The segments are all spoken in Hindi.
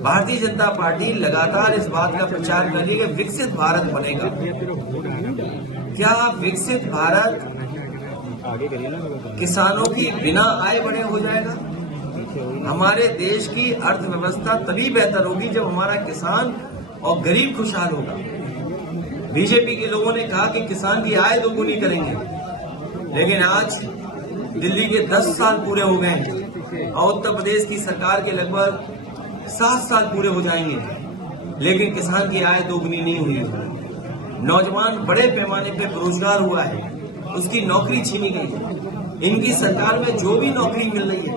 भारतीय जनता पार्टी लगातार इस बात का प्रचार कर रही है कि विकसित भारत बनेगा। क्या विकसित भारत किसानों की बिना आय बढ़े हो जाएगा? हमारे देश की अर्थव्यवस्था तभी बेहतर होगी जब हमारा किसान और गरीब खुशहाल होगा। बीजेपी के लोगों ने कहा कि किसान की आय दोगुनी करेंगे, लेकिन आज दिल्ली के 10 साल पूरे हो गए हैं और उत्तर प्रदेश की सरकार के लगभग 7 साल पूरे हो जाएंगे, लेकिन किसान की आय दोगुनी नहीं हुई। नौजवान बड़े पैमाने पे बेरोजगार हुआ है, उसकी नौकरी छीनी गई है। इनकी सरकार में जो भी नौकरी मिल रही है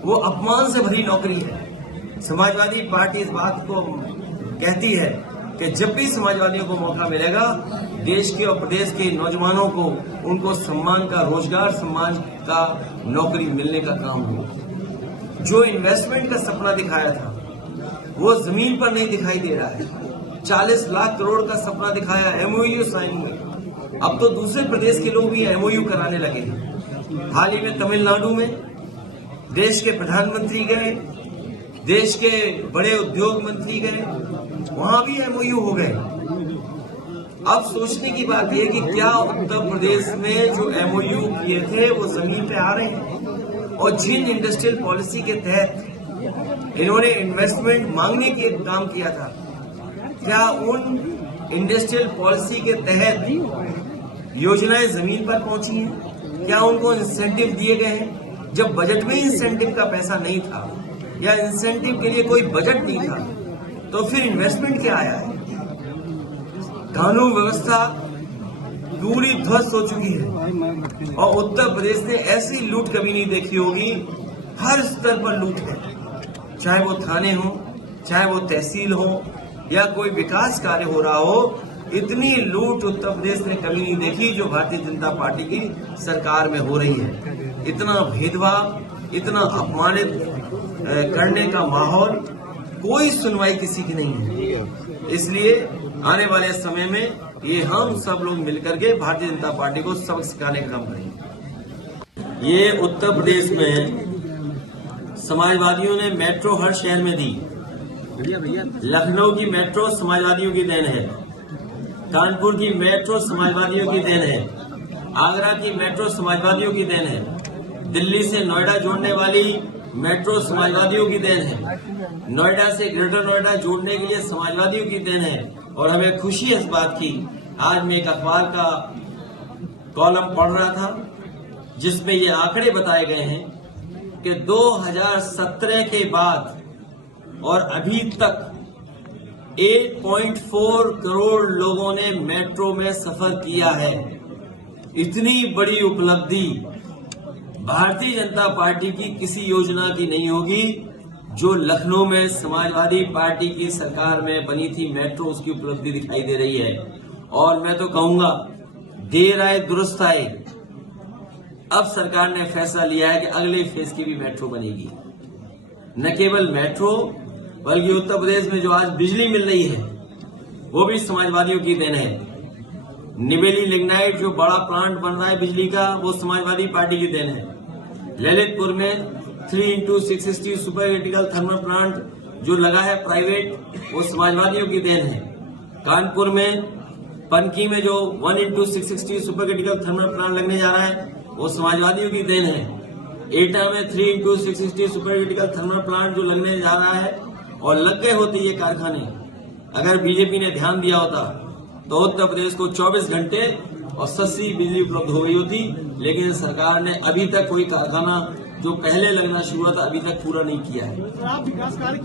वो अपमान से भरी नौकरी है। समाजवादी पार्टी इस बात को कहती है कि जब भी समाजवादियों को मौका मिलेगा, देश के और प्रदेश के नौजवानों को उनको सम्मान का, रोजगार सम्मान का नौकरी मिलने का काम हो। जो इन्वेस्टमेंट का सपना दिखाया था वो जमीन पर नहीं दिखाई दे रहा है। 40 लाख करोड़ का सपना दिखाया, एमओयू साइन हुए, अब तो दूसरे प्रदेश के लोग भी एमओयू कराने लगे हैं। हाल ही में तमिलनाडु में देश के प्रधानमंत्री गए, देश के बड़े उद्योग मंत्री गए, वहां भी एमओयू हो गए। अब सोचने की बात यह कि क्या उत्तर प्रदेश में जो एमओयू किए थे वो जमीन पे आ रहे हैं? और जिन इंडस्ट्रियल पॉलिसी के तहत इन्होंने इन्वेस्टमेंट मांगने के काम किया था, क्या उन इंडस्ट्रियल पॉलिसी के तहत योजनाएं जमीन पर पहुंची हैं? क्या उनको इंसेंटिव दिए गए हैं? जब बजट में इंसेंटिव का पैसा नहीं था या इंसेंटिव के लिए कोई बजट नहीं था, तो फिर इन्वेस्टमेंट क्या आया है? कानून व्यवस्था पूरी ध्वस्त हो चुकी है और उत्तर प्रदेश ने ऐसी लूट कभी नहीं देखी होगी। हर स्तर पर लूट है, चाहे वो थाने हो, चाहे वो तहसील हो या कोई विकास कार्य हो रहा हो। इतनी लूट उत्तर प्रदेश ने कभी नहीं देखी जो भारतीय जनता पार्टी की सरकार में हो रही है। इतना भेदभाव, इतना अपमानित करने का माहौल, कोई सुनवाई किसी की नहीं है। इसलिए आने वाले समय में ये हम सब लोग मिलकर के भारतीय जनता पार्टी को सबक सिखाने का काम करेंगे। ये उत्तर प्रदेश में समाजवादियों ने मेट्रो हर शहर में दी। लखनऊ की मेट्रो समाजवादियों की देन है, कानपुर की मेट्रो समाजवादियों की देन है, आगरा की मेट्रो समाजवादियों की देन है, दिल्ली से नोएडा जोड़ने वाली मेट्रो समाजवादियों की देन है, नोएडा से ग्रेटर नोएडा जोड़ने के लिए समाजवादियों की देन है। और हमें खुशी है इस बात की, आज मैं एक अखबार का कॉलम पढ़ रहा था जिसमें ये आंकड़े बताए गए हैं कि 2017 के बाद और अभी तक 8.4 करोड़ लोगों ने मेट्रो में सफर किया है। इतनी बड़ी उपलब्धि भारतीय जनता पार्टी की किसी योजना की नहीं होगी। जो लखनऊ में समाजवादी पार्टी की सरकार में बनी थी मेट्रो, उसकी उपलब्धि दिखाई दे रही है। और मैं तो कहूंगा, देर आए दुरुस्त आए। अब सरकार ने फैसला लिया है कि अगले फेज की भी मेट्रो बनेगी। न केवल मेट्रो, बल्कि उत्तर प्रदेश में जो आज बिजली मिल रही है वो भी समाजवादियों की देन है। निबेली लिग्नाइट जो बड़ा प्लांट बन रहा है बिजली का, वो समाजवादी पार्टी की देन है। ललितपुर में 3x660 super critical thermal plant जो लगा है प्राइवेट, वो समाजवादियों की देन है। कानपुर में पनकी में जो 1x660 super critical thermal plant लगने जा रहा है, वो समाजवादियों की देन है। एटा में 3x660 super critical thermal plant जो लगने जा रहा है, और लग गए होते ये कारखाने, अगर बीजेपी ने ध्यान दिया होता तो उत्तर प्रदेश को 24 घंटे और सस्ती बिजली उपलब्ध हो गई होती। लेकिन सरकार ने अभी तक कोई कारखाना जो पहले लगना शुरू हुआ था अभी तक पूरा नहीं किया है।